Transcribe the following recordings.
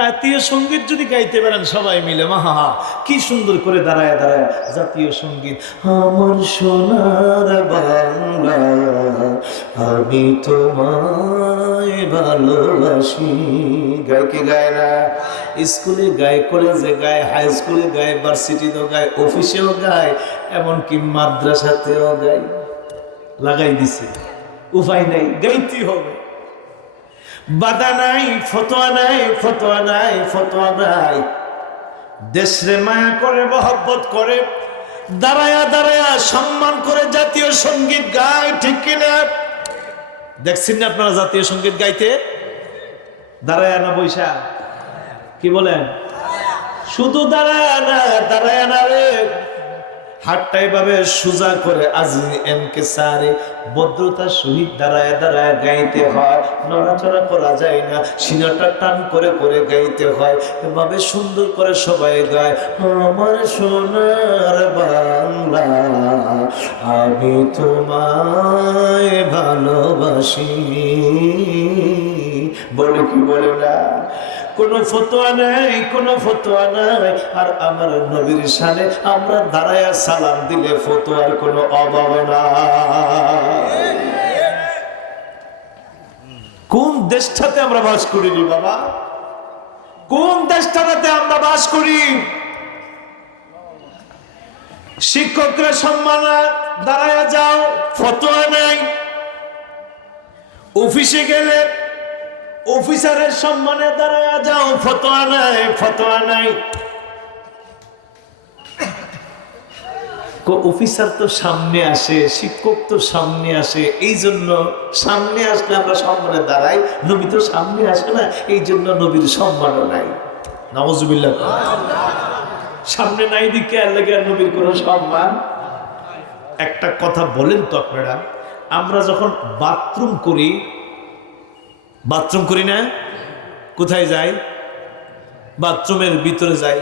জাতীয় সংগীত যদি গাইতে পারেন সবাই মিলে, মাহা, কি সুন্দর করে দাঁড়ায় দাঁড়ায়। জাতীয় সংগীত, আমার সোনার বাংলা, আমি তোমায় ভালোবাসি। গায় কি গায় না? স্কুলে গায়, কলেজে গায়, হাই স্কুলে গায়, ভার্সিটিতেও গায়, অফিসেও গায়, এমনকি মাদ্রাসাতেও গায়। লাগাই দিছে। উপায় নাই গাইতে হবে। বাধা নাই, ফতোয়া নাই ফতোয়া নাই ফতোয়া নাই। দেশরে মায়া করে, মহব্বত করে, দাঁড়ায়া দাঁড়ায়া সম্মান করে জাতীয় সংগীত গায় ঠিক কিনা দেখছেন না আপনারা জাতীয় সংগীত গাইতে? দাঁড়ায়া না বৈশা। কি বলেন? শুধু দাঁড়ায় না দাঁড়ায় না রে। হাতটা এভাবে সোজা করে আজি এমকে সারে ভদ্রতার সহিত দাঁড়ায় দাঁড়ায় গাইতে হয়। নড়াচড়া করা যায় না, সিনাটা টান করে করে গাইতে হয়। এভাবে সুন্দর করে সবাই গায়, আমার সোনার বাংলা, আমি তোমায় ভালোবাসি। বলে কি বলে? কোনো ফতোয়া নেই, কোনো ফতোয়া নাই। আর আমার নবীর সানে আমরা দাঁড়ায়া সালাম দিলে ফতোয়ার কোনো অভাব নাই। কোন দেশটাতে আমরা বাস করি রে বাবা? কোন দেশটাতে আমরা বাস করি? শিক্ষকরা সম্মান দাঁড়ায়া যাও, ফতোয়া নাই। অফিসে গেলে অফিসারের সম্মানে দাঁড়ায় যাও, ফতোয়া নাই ফতোয়া নাই। অফিসার তো সামনে আসে, শিক্ষক তো সামনে আসে, এই জন্য সামনে আসলে আমরা সম্মানে দাঁড়াই, নবী তো সামনে আসে না, এই জন্য নবীর সম্মানও নাই। নওয়াজুবিল্লাহ সামনে নাই দিকে আল্লাহ নবীর কোনো সম্মান। একটা কথা বলেন তো আপনারা, আমরা যখন বাথরুম করি বাথরুম করি না। কোথায় যাই? বাথরুমের ভিতরে যাই।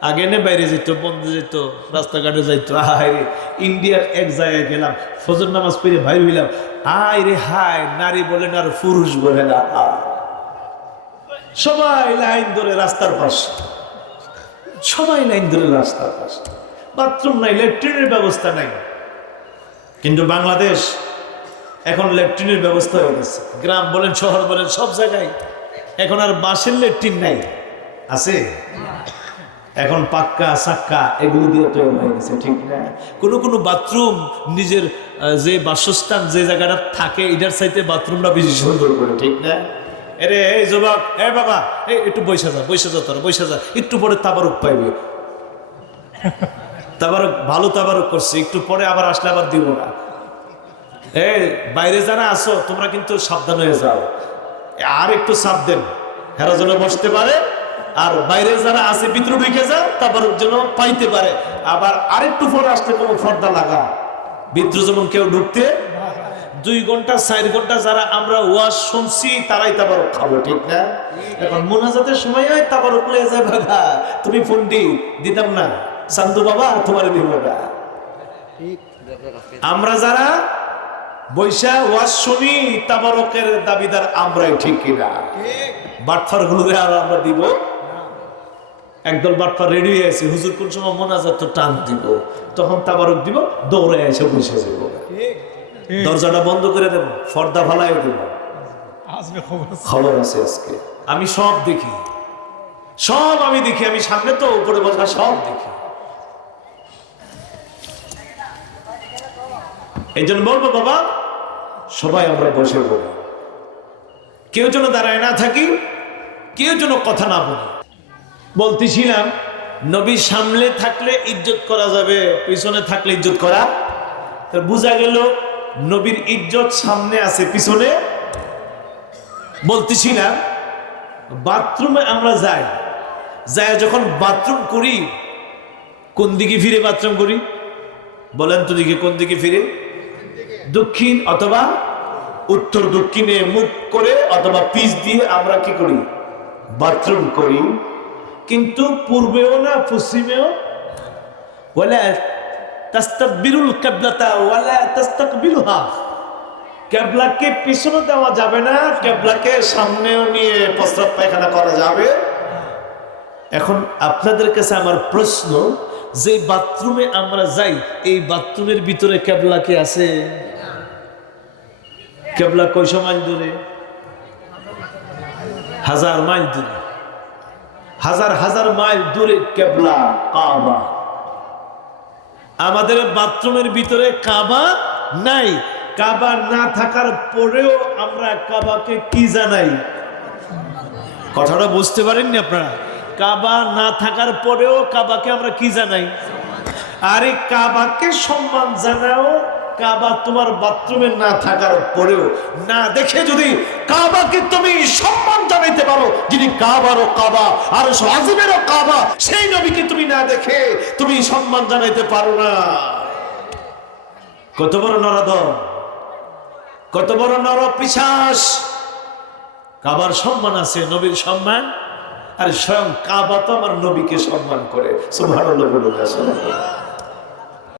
আগে না বাইরে যেত বন্ধ যেত রাস্তাঘাটে যাইতো। হায় রে ইন্ডিয়ার এক জায়গায় গেলাম, ফজর নামাজ পড়ে ভাই হইলাম। হায় রে হায়, নারী বলে না আর পুরুষ বলে না। সবাই লাইন ধরে রাস্তার পাশে। সবাই লাইন ধরে রাস্তার পাশে। বাথরুম নাই ল্যাট্রিনের ব্যবস্থা নাই। কিন্তু বাংলাদেশ এখন ল্যাট্রিনের ব্যবস্থা হয়ে গেছে। গ্রাম বলেন, শহর বলেন, সব জায়গায় এখন আর বাঁশের ল্যাট্রিন নাই। আছে? এখন পাক্কা, সাক্কা এগুলো দিয়ে তৈরি হয়ে গেছে, ঠিক না? কোনো কোনো বাথরুম নিজের যে বাসস্থান যে জায়গাটা থাকে, এটার চাইতে বাথরুমটা বেশি সুন্দর করে, ঠিক না? এরে এই যুবক এ বাবা, এই একটু বৈশা যা বৈশা যা তোর বৈশা যা। একটু পরে তাবারক পাইবে। তাবারক, ভালো তাবারক করছে, একটু পরে আবার আসলে আবার দিব না। বাইরে যারা আসো তোমরা কিন্তু সাবধান হয়ে যাও। আর একটু চাপ দেন হেরা যেন বসতে পারে আর বাইরে যারা আছে ভিতরে ঢুকে যাও তারপর যেন পাইতে পারে। আবার আরেকটু পরে আসলে কোনো পর্দা লাগা ভিতরে যেমন কেউ ঢুকতে দুই ঘণ্টা চার ঘণ্টা যারা আমরা ওয়াজ শুনছি তারাই তারপর খাব ঠিক না? এখন মোনাজাতের সময় হয় তারপর লয়ে যায় বাবা তুমি ফোনটি দিতাম না। সান্দু বাবা তোমার দিব না আমরা যারা বৈশা ওয়াজ শুনি তাবারকের দাবিদার আমরাই ঠিক কিনা? বাটফার গুলোরে আর আমরা দিব? একদল বাটফার রেডি হয়ে আছে। হুজুর কোন সময় মোনাজাত তো টান দিব? তখন তাবারক দিব দৌড়ে এসে বসে যাব। দরজাটা বন্ধ করে দেব ফর্দা ফালাই দেব। খবর খবর আছে আজকে। আমি সব দেখি। সব আমি দেখি। আমি সামনে তো উপরে বসা সব দেখি। এই জন্য বলব, বাবা, সবাই আমরা বসে পড়ি। কেউ যেন দাঁড়ায় না থাকি, কেউ যেন কথা না বলি। বলতেছিলাম, নবী সামনে থাকলে ইজ্জত করা যাবে, পিছনে থাকলে ইজ্জত করা। তো বোঝা গেল, নবীর ইজ্জত সামনে আছে, পিছনে। বলতেছিলাম, বাথরুমে আমরা যাই। যাই যখন বাথরুম করি, কোন দিকে ফিরে বাথরুম করি? বলেন তো দিকে কোন দিকে ফিরে। দক্ষিণ অথবা উত্তর দক্ষিণে মুখ করে অথবা পিচ দিয়ে আমরা কি করি? বাথরুম করি। কিন্তু পূর্বেও না, পশ্চিমেও? দেওয়া যাবে না, কেবলাকে সামনেও নিয়ে পায়খানা করা যাবে। এখন আপনাদের কাছে আমার প্রশ্ন যে বাথরুমে আমরা যাই, এই বাথরুমের ভিতরে কেবলা কি আছে? কেবলা কয়শো মাইল দূরে? হাজার মাইল দূরে। হাজার হাজার মাইল দূরে কেবলা, কাবা। আমাদের বাথরুমের ভিতরে কাবা নাই। কাবা না থাকার পরেও আমরা কাবাকে কি জানাই? কথাটা বুঝতে পারেননি আপনারা? কাবা না থাকার পরেও কাবাকে আমরা কি জানাই? আরে কাবাকে সম্মান জানাও, কাবা তোমার বাথরুমে না থাকার পরেও। না দেখে যদি কাবাকে তুমি সম্মান জানাইতে পারো, যিনি কাবারও কাবা, আর আজিমেরও কাবা, সেই নবীকে তুমি না দেখে তুমি সম্মান জানাইতে পারো না। কত বড় নরাদম কত বড় নর পিশাস কাবার সম্মান আছে, নবীর সম্মান? আর স্বয়ং কাবা তো আমার নবীকে সম্মান করে। সুবহানাল্লাহ বলে